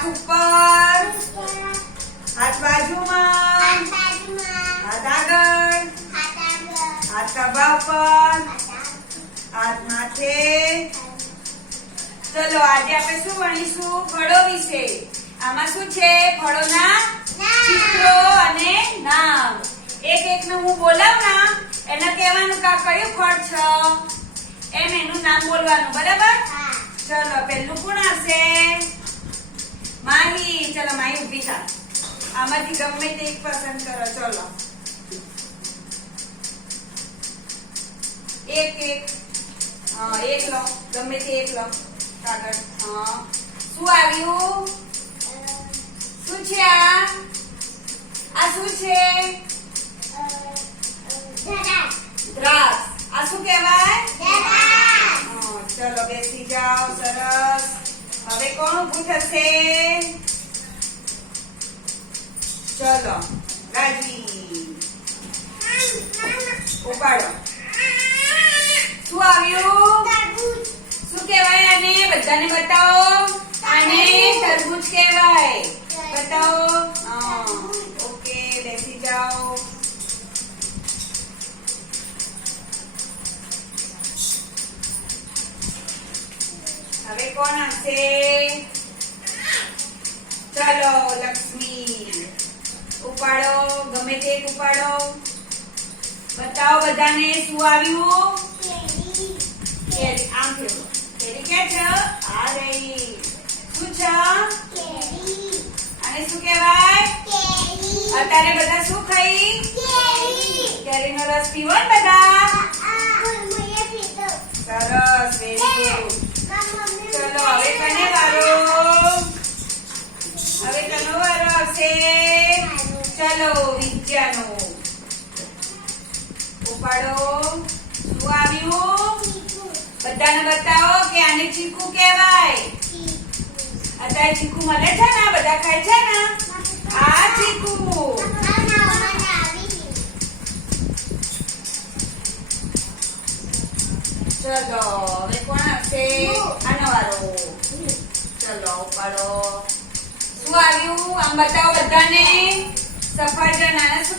હાથ ઉપર, હાથ બાજુમાં, હાથ આગળ, હાથ ખભા ઉપર, હાથ માથે. ચલો આજે આપણે શું ભણીશું? ફળો વિશે. આમાં શું છે? ફળોના ચિત્રો અને નામ. એક એક નું હું બોલાવ ના એને કહેવાનું કે કયું ફળ છે એમ એનું નામ બોલવાનું. બરાબર? ચલો પહેલું કોણ આવશે? માહી. ચલો માહી ઊભી થા. આમાંથી ગમે તે એક પસંદ કરો. ચલો એક એક લો. ગમે તે એક લો કાગળ. શું આવ્યું? શું છે આ? શું છે? દ્રાક્ષ. આ શું કહેવાય? ચલો બેસી જાઓ. સરસ. હવે કોણ ઊભું થશે? ચલો રાજવી. ઉપાડો. શું આવ્યું? શું કહેવાય આને? બધાને બતાવો. આને તરબૂચ કહેવાય. બતાવો. ઓકે બેસી જાઓ. હવે કોણ આવશે? ચલો લક્ષ્મી. ઉપાડો. ગમે તે એક ઉપાડો. બતાવો બધાને શું આવ્યું? કેરી. આમ ફેરવો. કેરી ક્યાં છે? આ રહી. શું છે? આને શું કહેવાય? અત્યારે બધા શું ખાઈ? કેરીનો રસ પીવો ને બધા? સરસ. Very good. ચલો હવે કને વારો? હવે કનો વારો આવશે? ચલો વિદ્યાનો. ઉપાડો. શું આવ્યું? બધાને બતાવો કે આને ચીકુ કહેવાય. અત્યારે ચીકુ મળે છે ને? બધા ખાય છે ને? આ ચીકુ. ચલો હવે કોણ આવશે? આનો વારો. ચલો ઉપાડો. શું આવ્યું? આમ બતાવો બધાને. સફરજન. આને શું